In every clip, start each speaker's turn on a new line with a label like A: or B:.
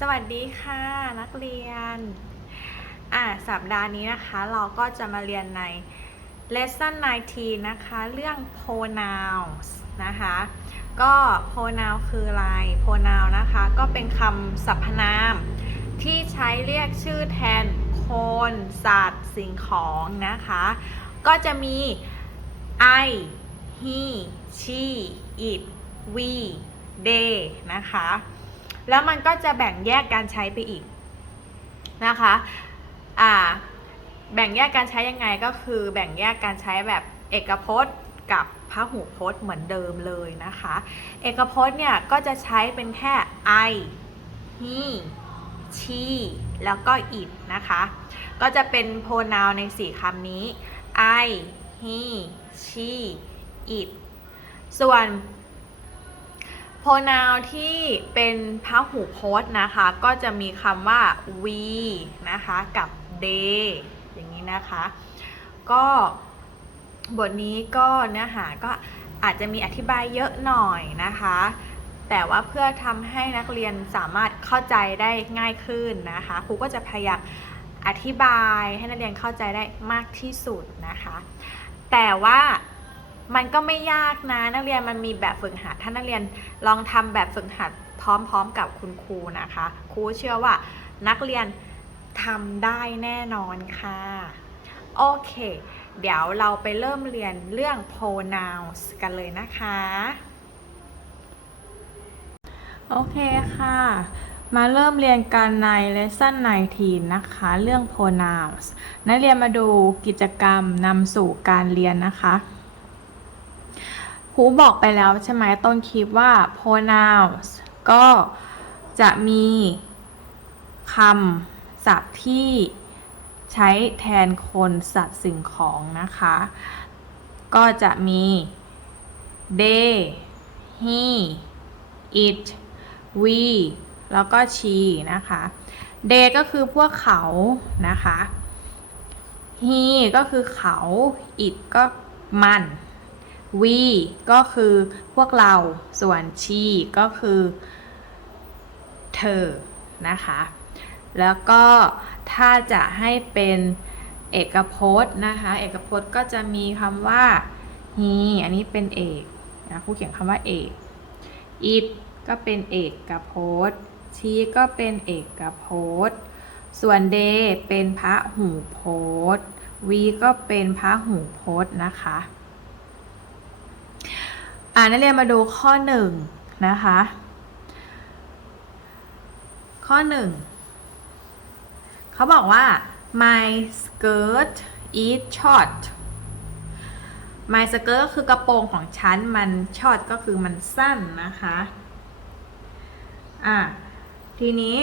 A: สวัสดีค่ะนักเรียน อ่าสัปดาห์นี้นะคะ เราก็จะมาเรียนใน lesson 19 นะคะ เรื่อง pronouns นะคะ ก็ pronoun คืออะไร pronoun นะคะ ก็เป็นคำสรรพนาม ที่ใช้เรียกชื่อแทนคนสัตว์สิ่งของนะคะ ก็จะมี I he she it we they นะคะ แล้วมันก็จะแบ่งแยกการใช้ไปอีกนะคะอ่าแบ่งแยกการใช้ยังไงก็คือแบ่งแยกการใช้แบบเอกพจน์กับพหูพจน์เหมือนเดิมเลยนะคะ เอกพจน์เนี่ยก็จะใช้เป็นแค่ I he she แล้วก็ it นะคะ ก็จะเป็น pronoun ใน 4คำนี้ I he she it ส่วน pronoun ที่เป็นพหูพจน์นะคะ ก็จะมีคำว่า we นะคะกับ they อย่างนี้นะคะ ก็บทนี้ก็เนื้อหาก็อาจจะมีอธิบายเยอะหน่อยนะคะ แต่ว่าเพื่อทำให้นักเรียนสามารถเข้าใจได้ง่ายขึ้นนะคะครูก็จะพยายามอธิบายให้นักเรียนเข้าใจได้มากที่สุดนะคะ แต่ว่า มันก็ไม่ยากนะ นักเรียนมันมีแบบฝึกหัดถ้านักเรียนลองทำแบบฝึกหัดพร้อมๆกับคุณครูนะคะ ครูเชื่อว่านักเรียนทำได้แน่นอนค่ะ โอเค เดี๋ยวเราไปเริ่มเรียนเรื่อง pronouns กันเลยนะคะ โอเคค่ะ มาเริ่มเรียนกันใน lesson 19 นะคะ เรื่อง pronouns นักเรียนมาดูกิจกรรมนำสู่การเรียนนะคะ ครูบอกไปแล้วใช่ไหมต้นคลิปว่า pronouns ก็จะมีคำศัพท์ที่ใช้แทนคนสัตว์สิ่งของนะคะ ก็จะมี they he it we แล้วก็ she นะคะ they ก็คือพวกเขานะคะ he ก็คือเขา it ก็มัน we ก็คือพวกเรา ส่วน she ก็คือเธอ นะคะ แล้วก็ถ้าจะให้เป็นเอกพจน์นะคะ เอกพจน์ก็จะมีคำว่า he อันนี้เป็นเอกนะครูเขียนคำว่าเอก it ก็เป็นเอกกพจน์ she ก็เป็นเอกพจน์ ส่วน they เป็นพระหูพจน์ we ก็เป็นพระหูพจน์นะคะ อ่านักเรียนมาดูข้อหนึ่งนะคะ ข้อหนึ่งเขาบอกว่า my skirt is short my skirt ก็คือกระโปรงของฉัน มัน short ก็คือมันสั้นนะคะ อะ ทีนี้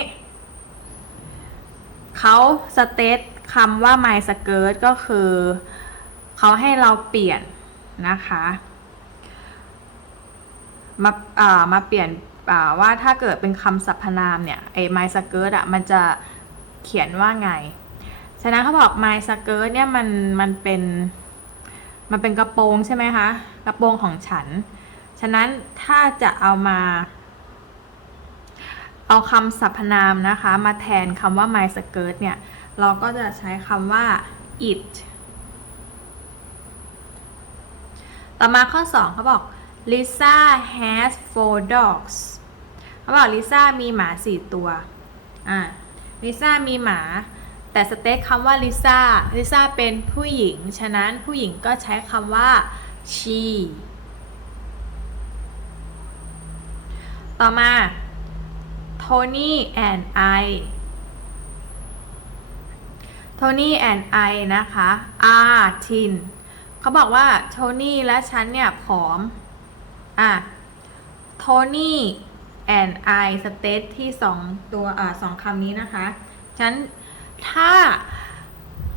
A: เขาสเตทคำว่า my skirt ก็คือ เขาให้เราเปลี่ยนนะคะ มาอ่ามาเปลี่ยนอ่าว่าถ้าเกิดเป็นคำสรรพนามเนี่ยไอ้ my skirt อะมันจะเขียนว่าไง ฉะนั้นเขาบอก my skirt เนี่ยมันมันเป็นมันเป็นกระโปรงใช่ไหมคะกระโปรงของฉัน ฉะนั้นถ้าจะเอามา เอาคำสรรพนามนะคะ มาแทนคำว่า my skirt เนี่ย เราก็จะใช้คำว่า it ต่อมาข้อ 2เขาบอก Lisa has four dogs เขาบอกลิซ่ามีหมาสี่ตัว อ่าลิซ่ามีหมา แต่สเต็กคำว่าลิซ่าลิซ่าเป็นผู้หญิง ฉะนั้นผู้หญิงก็ใช้คำว่า she ต่อมา Tony and I Tony and I นะคะ are thin เขาบอกว่าโทนี่และฉันเนี่ยผอม อะโทนี่ and I สเตทที่สองตัวอ่าสองคำนี้นะคะฉันถ้า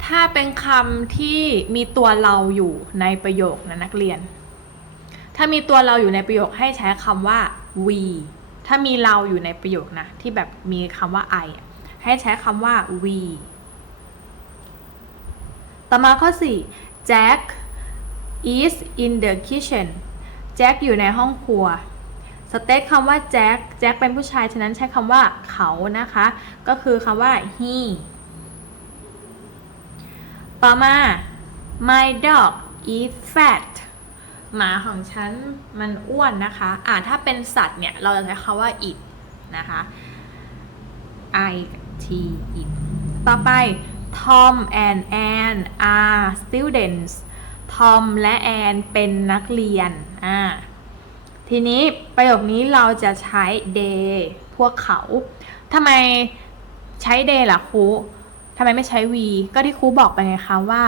A: ถ้าเป็นคำที่มีตัวเราอยู่ในประโยคนะนักเรียน ถ้ามีตัวเราอยู่ในประโยคให้ใช้คำว่า we ถ้ามีเราอยู่ในประโยคนะที่แบบมีคำว่า I อให้ใช้คำว่า we ต่อมาข้อ 4 Jack is in the kitchen แจ็คอยู่ในห้องครัวสเตทคำว่าแจ็คแจ็คเป็นผู้ชาย ฉะนั้นใช้คำว่าเขานะคะ ก็คือคำว่า he ต่อมา my dog is fat หมาของฉันมันอ้วนนะคะ อ่าถ้าเป็นสัตว์เนี่ย เราจะใช้คำว่า it นะคะ i t it ต่อไป Tom and Anne are students Tom และ Anne เป็นนักเรียน อ่าทีนี้ประโยคนี้เราจะใช้ they พวกเขาทำไมใช้ they ล่ะครูทำไมไม่ใช้ we ก็ที่ครูบอกไปไงคะว่า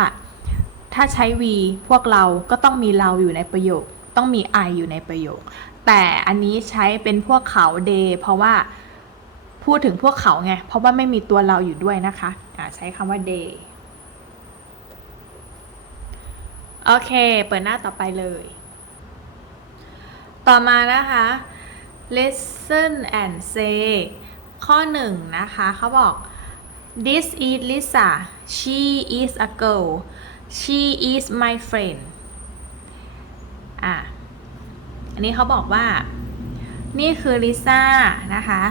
A: ถ้าใช้ we พวกเราก็ต้องมีเราอยู่ในประโยค ต้องมี I อยู่ในประโยค แต่อันนี้ใช้เป็นพวกเขา they เพราะว่าพูดถึงพวกเขาไง เพราะว่าไม่มีตัวเราอยู่ด้วยนะคะะใช้คำว่า they โอเค เปิดหน้าต่อไปเลย ต่อมานะคะ listen and say ข้อหนึ่งนะคะเขาบอก this is Lisa she is a girl she is my friend อะ อันนี้เขาบอกว่า นี่คือลิซ่านะคะ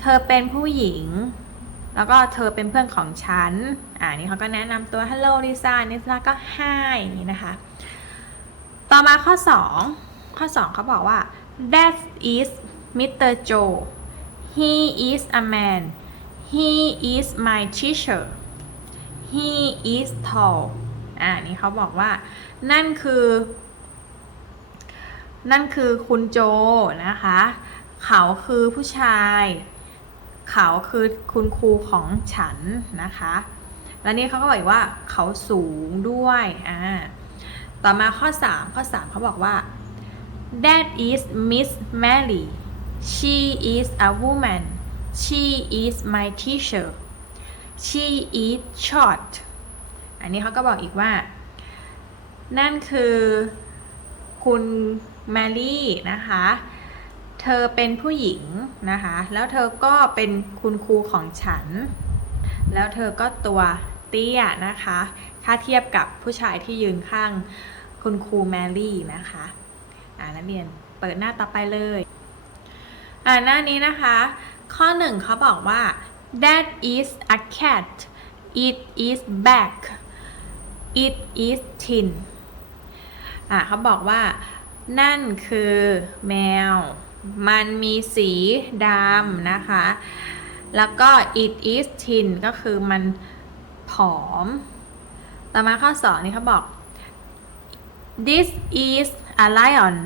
A: เธอเป็นผู้หญิง แล้วก็เธอเป็นเพื่อนของฉัน อ่านี่เขาก็แนะนำตัว hello Lisa ลิซ่าก็ hi นี้นะคะ ต่อมาข้อ 2 ข้อ 2 เขาบอกว่า that is Mr. Joe he is a man he is my teacher he is tall อ่านี่เขาบอกว่า นั่นคือ นั่นคือคุณโจนะคะ เขาคือผู้ชาย เขาคือคุณครูของฉันนะคะ แล้วนี่เขาก็บอกอีกว่าเขาสูงด้วย อ่า ต่อมาข้อ 3 ข้อ 3 เขาบอกว่า that is Miss Mary she is a woman she is my teacher she is short อันนี้เขาก็บอกอีกว่า นั่นคือคุณแมรี่นะคะ เธอเป็นผู้หญิงนะคะ แล้วเธอก็เป็นคุณครูของฉัน แล้วเธอก็ตัวเตี้ยนะคะ ถ้าเทียบกับผู้ชายที่ยืนข้างคุณครูแมรี่นะคะ อ่านักเรียนเปิดหน้าต่อไปเลยอ่าหน้านี้นะคะ ข้อหนึ่งเขาบอกว่า that is a cat it is black it is tin อ่าเขาบอกว่า นั่นคือแมว มันมีสีดำนะคะ แล้วก็ it is tin ก็คือมันผอม ต่อมาข้อ2นี่เขาบอก this is a lion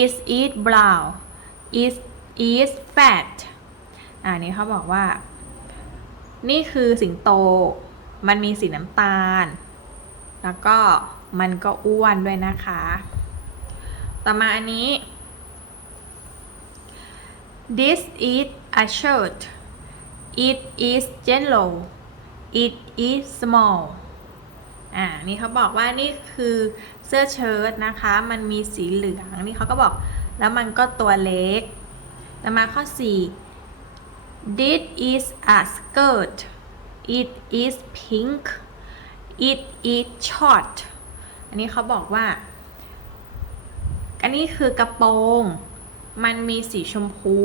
A: is it brown is is fat อ่านี่เขาบอกว่า นี่คือสิงโต มันมีสีน้ำตาล แล้วก็มันก็อ้วนด้วยนะคะ ต่อมาอันนี้ this is a shirt it is yellow it is small อ่านี่เขาบอกว่านี่คือเสื้อเชิ้ตนะคะ มันมีสีเหลืองนี่เขาก็บอกแล้วมันก็ตัวเล็กต่อมาข้อ 4 this is a skirt it is pink it is short อันนี้เขาบอกว่า อันนี้คือกระโปรง มันมีสีชมพู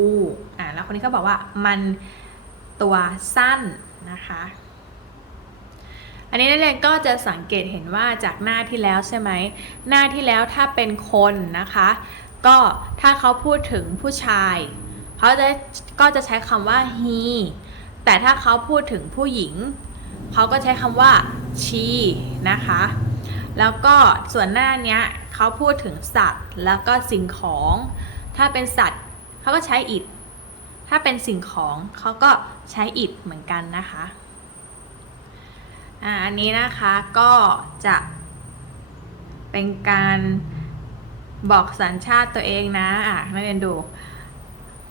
A: อ่าแล้วคนนี้ก็บอกว่ามันตัวสั้นนะคะ อันนี้นักเรียนก็จะสังเกตเห็นว่าจากหน้าที่แล้วใช่ไหมหน้าที่แล้วถ้าเป็นคนนะคะ ก็ถ้าเขาพูดถึงผู้ชายเขาจะก็จะใช้คำว่า he แต่ถ้าเขาพูดถึงผู้หญิง เขาก็ใช้คำว่า she นะคะ แล้วก็ส่วนหน้านี้เขาพูดถึงสัตว์แล้วก็สิ่งของ ถ้าเป็นสัตว์เขาก็ใช้ it ถ้าเป็นสิ่งของเขาก็ใช้ it เหมือนกันนะคะ อ่าอันนี้นะคะก็จะเป็นการบอกสัญชาติตัวเองนะอะนักเรียนดู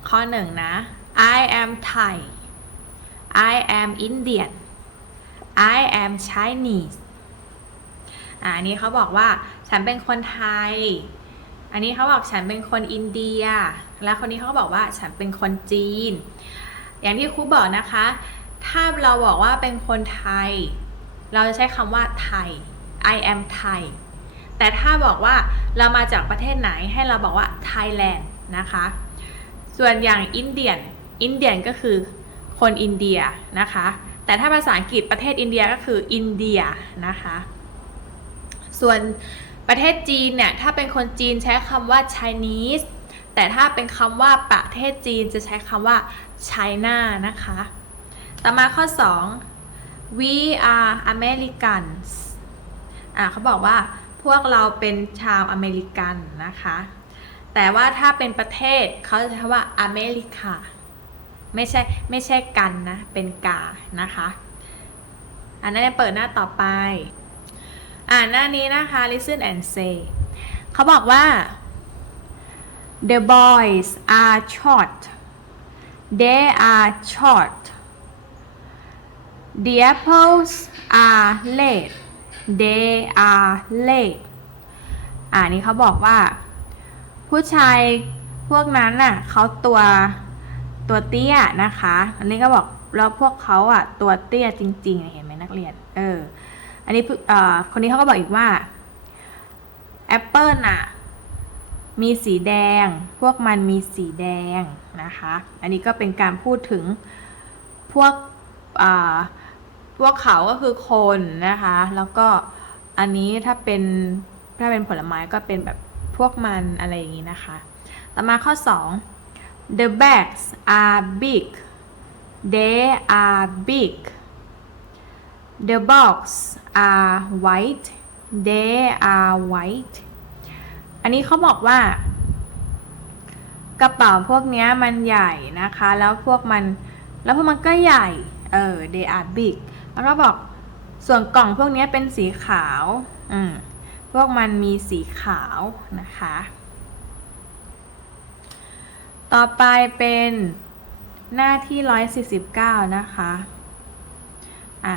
A: ข้อหนึ่งนะ I am Thai I am Indian I am Chinese อ่าอันนี้เขาบอกว่าฉันเป็นคนไทย อันนี้เขาบอกฉันเป็นคนอินเดีย แล้วคนนี้เขาก็บอกว่าฉันเป็นคนจีน อย่างที่ครูบอกนะคะ ถ้าเราบอกว่าเป็นคนไทย เราจะใช้คำว่าไทย I am Thai แต่ถ้าบอกว่าเรามาจากประเทศไหนให้เราบอกว่า Thailand นะคะ ส่วนอย่างอินเดียนอินเดียนก็คือคนอินเดียนะคะ แต่ถ้าภาษาอังกฤษประเทศอินเดียก็คืออินเดียนะคะ ส่วนประเทศจีนเนี่ยถ้าเป็นคนจีนใช้คำว่า Chinese แต่ถ้าเป็นคำว่าประเทศจีนจะใช้คำว่า China นะคะ ต่อมาข้อ 2 we are Americans อะเขาบอกว่าพวกเราเป็นชาวอเมริกันนะคะ แต่ว่าถ้าเป็นประเทศเขาจะใช้ว่าอเมริกาไม่ใช่ไม่ใช่กันนะ เป็นกานะคะ อันนั้นเปิดหน้าต่อไป อ่านหน้านี้นะคะ listen and say เขาบอกว่า the boys are short they are short the apples are late they are late อ่านี่เขาบอกว่า ผู้ชายพวกนั้นน่ะเขาตัวตัวเตี้ยนะคะ อันนี้ก็บอกแล้วพวกเขาอะตัวเตี้ยจริง ๆ เห็นไหมนักเรียน เออ อันนี้เอ่อคนนี้เขาก็บอกอีกว่าแอปเปิลน่ะมีสีแดง พวกมันมีสีแดงนะคะ อันนี้ก็เป็นการพูดถึงพวกอ่า พวกเขาก็คือคนนะคะ แล้วก็อันนี้ถ้าเป็นถ้าเป็นผลไม้ก็เป็นแบบพวกมันอะไรอย่างนี้นะคะ ต่อมาข้อ 2 the bags are big they are big the box are white they are white อันนี้เขาบอกว่ากระเป๋าพวกนี้มันใหญ่นะคะ แล้วพวกมัน แล้วพวกมันก็ใหญ่ เออ they are big แล้วก็บอกส่วนกล่องพวกนี้เป็นสีขาว อืม พวกมันมีสีขาวนะคะ ต่อไปเป็นหน้าที่ 149 นะคะ อะ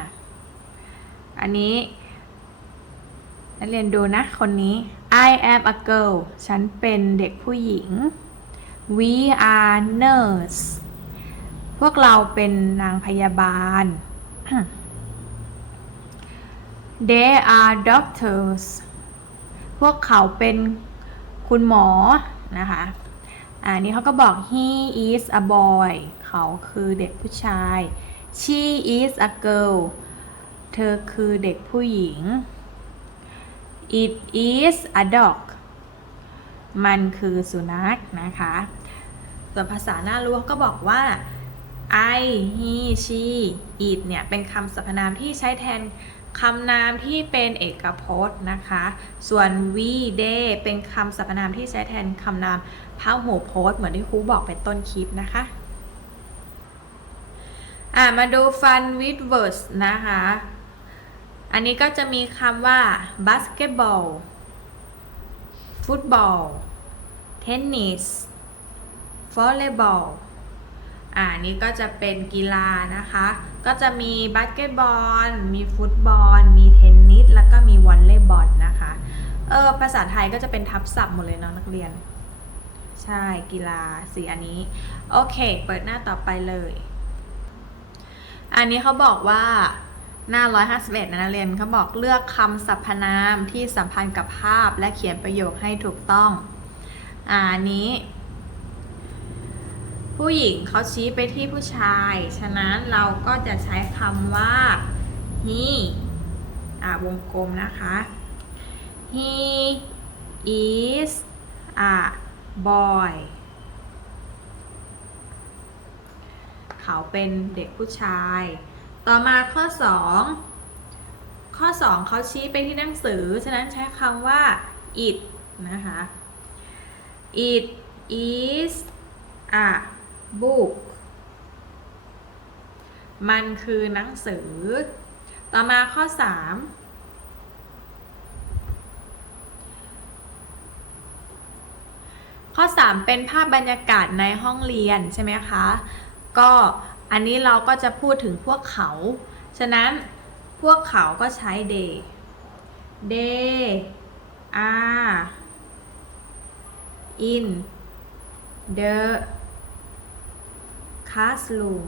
A: อันนี้นักเรียนดูนะ คนนี้ I am a girl ฉันเป็นเด็กผู้หญิง We are nurse พวกเราเป็นนางพยาบาล They are doctors พวกเขาเป็นคุณหมอนะคะอันนี้เขาก็บอก he is a boy เขาคือเด็กผู้ชาย she is a girl เธอคือเด็กผู้หญิง it is a dog มันคือสุนัขนะคะ ส่วนภาษาหน้ารู้ก็บอกว่า I he she it เนี่ย เป็นคำสรรพนามที่ใช้แทน คำนามที่เป็นเอกพจน์นะคะ ส่วน we they เป็นคำสรรพนามที่ใช้แทนคำนามพหูพจน์เหมือนที่ครูบอกไปต้นคลิปนะคะอ่ามาดู fun with words นะคะ อันนี้ก็จะมีคำว่า basketball football tennis volleyball อ่า นี้ก็จะเป็นกีฬานะคะ ก็จะมีบาสเกตบอล มีฟุตบอล มีเทนนิส แล้วก็มีวอลเลย์บอลนะคะ เออภาษาไทยก็จะเป็นทับศัพท์หมดเลยเนาะนักเรียน ใช่กีฬาสีอันนี้ โอเค เปิดหน้าต่อไปเลย อันนี้เขาบอกว่าหน้า 151 นะนักเรียนเขาบอกเลือกคำสรรพนามที่สัมพันธ์กับภาพและเขียนประโยคให้ถูกต้อง อ่าอันนี้ ผู้หญิงเขาชี้ไปที่ผู้ชาย ฉะนั้นเราก็จะใช้คำว่า he อ่าวงกลมนะคะ he is a boy เขาเป็นเด็กผู้ชาย ต่อมาข้อ 2 ข้อ 2 เขาชี้ไปที่หนังสือ ฉะนั้นใช้คำว่า it นะคะ it is a book มันคือหนังสือ ต่อมาข้อ 3 ข้อ 3 เป็นภาพบรรยากาศในห้องเรียนใช่ไหมคะ ก็อันนี้เราก็จะพูดถึงพวกเขา ฉะนั้นพวกเขาก็ใช้ they they are in the classroom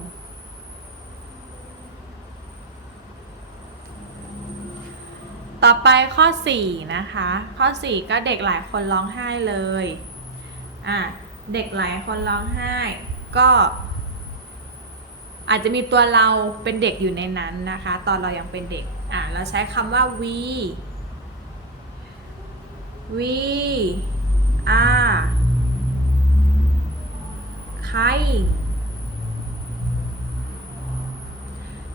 A: ต่อไปข้อ 4 นะคะ ข้อ 4 ก็เด็กหลายคนร้องไห้เลย อะ เด็กหลายคนร้องไห้ ก็ อาจจะมีตัวเราเป็นเด็กอยู่ในนั้นนะคะ ตอนเรายังเป็นเด็ก อะ เราใช้คำว่า we we are crying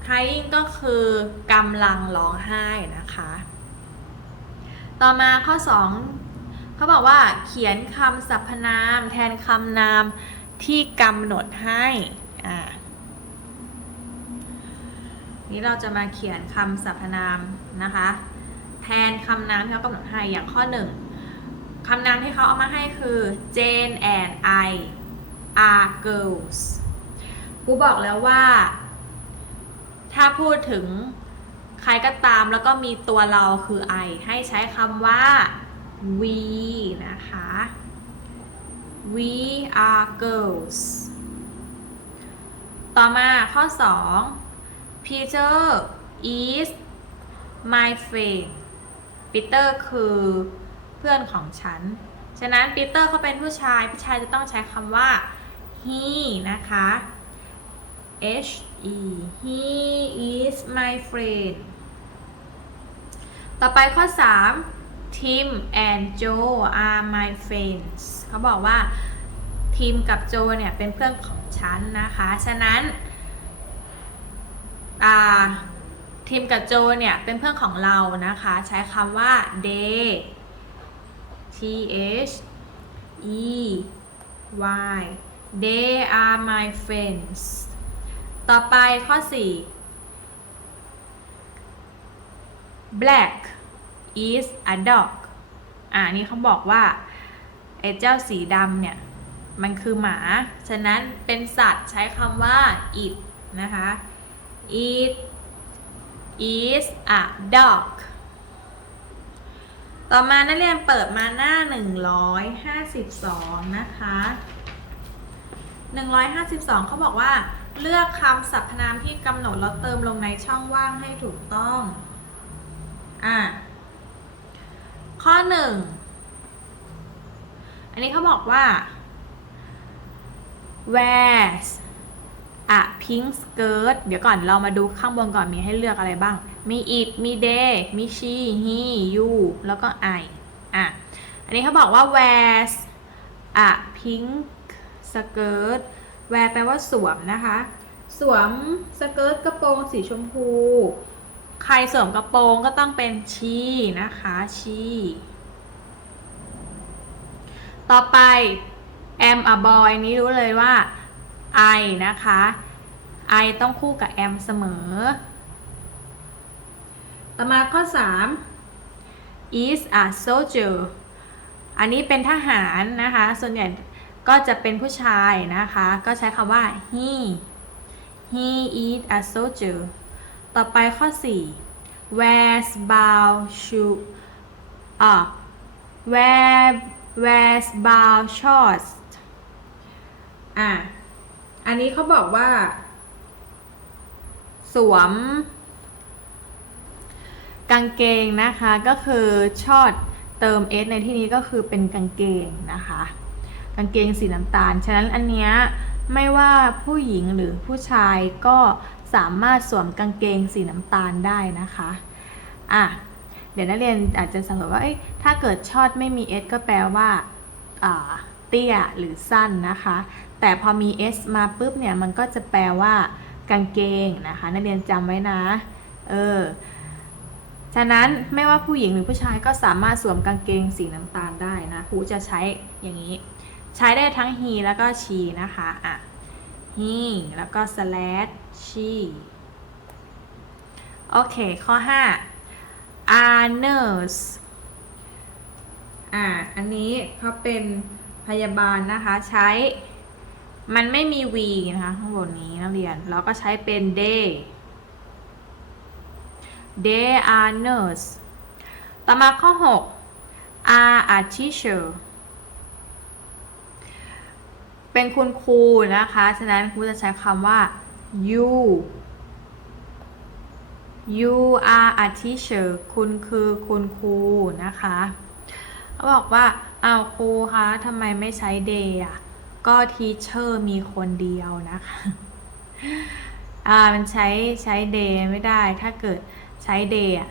A: crying ก็คือกำลังร้องไห้นะคะ ต่อมาข้อ 2เขาบอกว่าเขียนคำสรรพนามแทนคำนามที่กำหนดให้อ่านี่เราจะมาเขียนคำสรรพนามนะคะ แทนคำนามที่เขากำหนดให้อย่างข้อหนึ่งคำนามที่เขาเอามาให้คือ Jane and I are girls กูบอกแล้วว่า ถ้าพูดถึงใครก็ตามแล้วก็มีตัวเราคือ I ให้ใช้คำว่า we นะคะ we are girls ต่อมาข้อ 2 Peter is my friend Peter คือเพื่อนของฉัน ฉะนั้น Peter เขาเป็นผู้ชาย ผู้ชายจะต้องใช้คำว่า he นะคะ H E he is my friend ต่อไปข้อ 3 Tim and Joe are my friends เขาบอกว่าทีมกับโจเนี่ยเป็นเพื่อนของฉันนะคะ ฉะนั้นทีมกับโจเนี่ยเป็นเพื่อนของเรานะคะ ใช้คำว่า they T H E Y they are my friends ต่อไปข้อ 4 black is a dog อ่านี่เขาบอกว่าไอ้เจ้าสีดำเนี่ย มันคือหมา ฉะนั้นเป็นสัตว์ใช้คำว่า it นะคะ it is a dog ต่อมานักเรียนเปิดมาหน้า 152 นะคะ 152 เขาบอกว่า เลือกคำสรรพนามที่กำหนดแล้วเติมลงในช่องว่างให้ถูกต้อง อะ ข้อ1อันนี้เขาบอกว่า wears a pink skirt เดี๋ยวก่อนเรามาดูข้างบนก่อนมีให้เลือกอะไรบ้าง มี it มี they มี she he you แล้วก็ I อะ อันนี้เขาบอกว่า wears a pink skirt wear แปลว่าสวมนะคะ สวมสเกิร์ตกระโปรงสีชมพู ใครสวมกระโปรงก็ต้องเป็น she นะคะ she ต่อไป am a boy นี้รู้เลยว่า I นะคะ I ต้องคู่กับ am เสมอ ต่อมาข้อ 3 is a soldier อันนี้เป็นทหารนะคะ ส่วนใหญ่ ก็จะเป็นผู้ชายนะคะ ก็ใช้คำว่า he he is a soldier ต่อไปข้อ 4 wears bow shoe อ่า wear wears bow shorts อะ อันนี้เขาบอกว่า สวม กางเกงนะคะ ก็คือชอดเติม s ในที่นี้ก็คือเป็นกางเกงนะคะ กางเกงสีน้ำตาล ฉะนั้นอันเนี้ยไม่ว่าผู้หญิงหรือผู้ชายก็สามารถสวมกางเกงสีน้ำตาลได้นะคะอะเดี๋ยวนักเรียนอาจจะสังเกตว่าถ้าเกิดชอดไม่มี s ก็แปลว่าเตี้ยหรือสั้นนะคะ แต่พอมี s มาปุ๊บเนี่ยมันก็จะแปลว่ากางเกงนะคะนักเรียนจำไว้นะเออฉะนั้นไม่ว่าผู้หญิงหรือผู้ชายก็สามารถสวมกางเกงสีน้ำตาลได้นะครูจะใช้อย่างนี้ ใช้ได้ทั้ง he แล้วก็ she นะคะอะ he แล้วก็ slash she โอเค ข้อ 5 are nurse อ่า อันนี้เขาเป็นพยาบาลนะคะใช้ มันไม่มี v นะคะข้างบนนี้นักเรียน เราก็ใช้เป็น they they are nurse ต่อมาข้อ 6 are a teacher เป็นคุณครูนะคะ ฉะนั้นครูจะใช้คำว่า you you are a teacher คุณคือคุณครูนะคะเขาบอกว่าเอาวครูคะทำไมไม่ใช้ day อะ ก็ teacher มีคนเดียวนะคะอ่ามันใช้ใช้ day ไม่ได้ ถ้าเกิดใช้ day อะ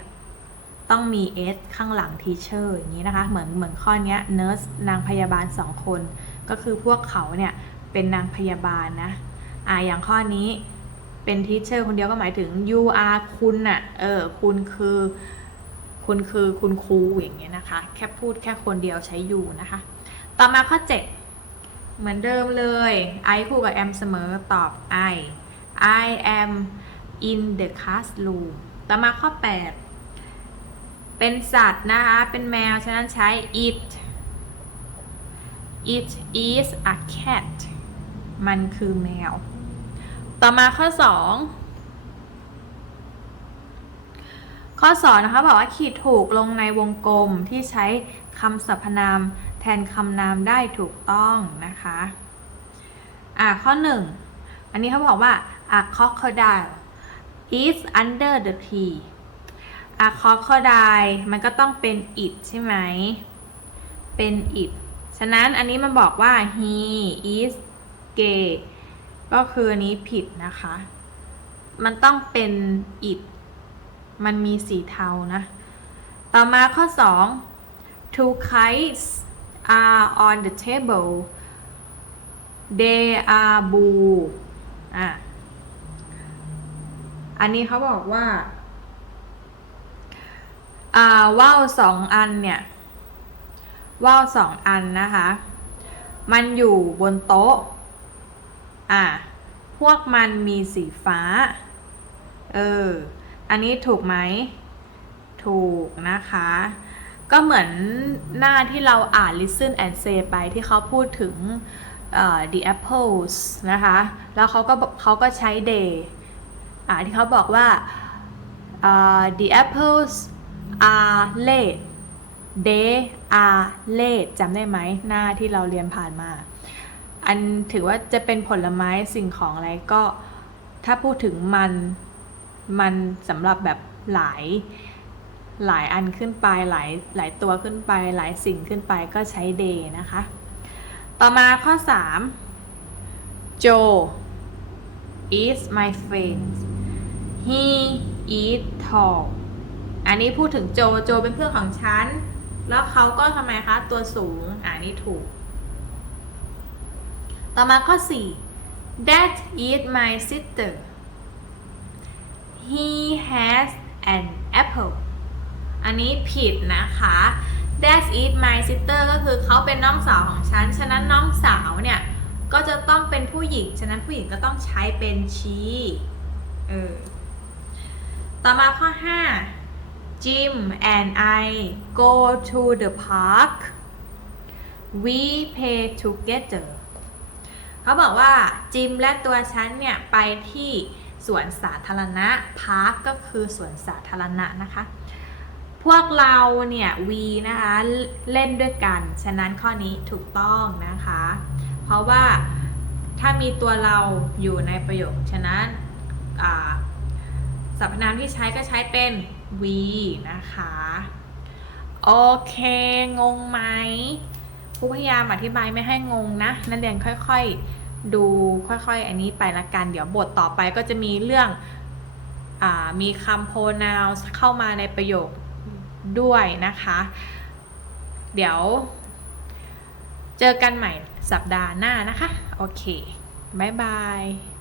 A: ต้องมี s ข้างหลัง teacher อย่างนี้นะคะ เหมือนเหมือนข้อนี้ nurse นางพยาบาลสองคน ก็คือพวกเขาเนี่ยเป็นนางพยาบาลนะอ่าอย่างข้อนี้เป็น teacher คนเดียวก็หมายถึง you are คุณน่ะ เออ คุณคือ คุณคือคุณครูอย่างเงี้ยนะคะ แค่พูดแค่คนเดียวใช้ you นะคะ ต่อมาข้อ 7 เหมือนเดิมเลย I คู่กับ am เสมอตอบ I I am in the classroom ต่อมาข้อ 8 เป็นสัตว์นะคะ เป็นแมว ฉะนั้นใช้ it it is a cat มันคือแมว ต่อมาข้อ 2 ข้อสอนนะคะบอกว่าขีดถูกลงในวงกลมที่ใช้คำสรรพนามแทนคำนามได้ถูกต้องนะคะ อ่าข้อ 1 อันนี้เขาบอกว่า a crocodile is under the tree a crocodile มันก็ต้องเป็น it ใช่ไหม เป็น it ะนั้นอันนี้มันบอกว่า he is gay ก็คืออันนี้ผิดนะคะ มันต้องเป็น it มันมีสีเทานะ ต่อมาข้อ 2 two kites are on the table they are blue อะ อันนี้เขาบอกว่า อ่าว่าวสองอันเนี่ย ว่าวสองอันนะคะ มันอยู่บนโต๊ะ อะ พวกมันมีสีฟ้า เออ อันนี้ถูกไหม ถูกนะคะ ก็เหมือนหน้าที่เราอ่าน listen and say ไปที่เขาพูดถึง the apples นะคะ แล้วเขาก็เขาก็ใช้ they อ่าที่เขาบอกว่าเอ่อ the apples are late they are late จำได้ไหมหน้าที่เราเรียนผ่านมา อันถือว่าจะเป็นผลไม้สิ่งของอะไรก็ ถ้าพูดถึงมันมันสำหรับแบบหลายหลายอันขึ้นไปหลายหลายตัวขึ้นไป หลายสิ่งขึ้นไปก็ใช้ day นะคะ ต่อมาข้อ 3 Joe is my friend he is tall อันนี้พูดถึงโจ โจเป็นเพื่อนของฉัน แล้วเขาก็ทำไมคะ ตัวสูง อ่านี่ถูก ต่อมาข้อ 4 That is my sister he has an apple อันนี้ผิดนะคะ That is my sister ก็คือเขาเป็นน้องสาวของฉัน ฉะนั้นน้องสาวเนี่ย ก็จะต้องเป็นผู้หญิง ฉะนั้นผู้หญิงก็ต้องใช้เป็น she เออ ต่อมาข้อ 5 Jim and I go to the park we pay together เขาบอกว่าจิมและตัวฉันเนี่ยไปที่สวนสาธารณะพาร์คก็คือสวนสาธารณะนะคะ พวกเราเนี่ย we นะคะเล่นด้วยกัน ฉะนั้นข้อนี้ถูกต้องนะคะ เพราะว่าถ้ามีตัวเราอยู่ในประโยค ฉะนั้นสรรพนามที่ใช้ก็ใช้เป็น we นะคะ โอเค งงไหมครูพยายามอธิบายไม่ให้งงนะ นักเรียนค่อยๆ ดูค่อยๆ อันนี้ไปละกัน เดี๋ยวบทต่อไปก็จะมีเรื่องอมีคำ pronouns เข้ามาในประโยคด้วยนะคะ เดี๋ยว เจอกันใหม่สัปดาห์หน้านะคะ โอเค บ๊ายบาย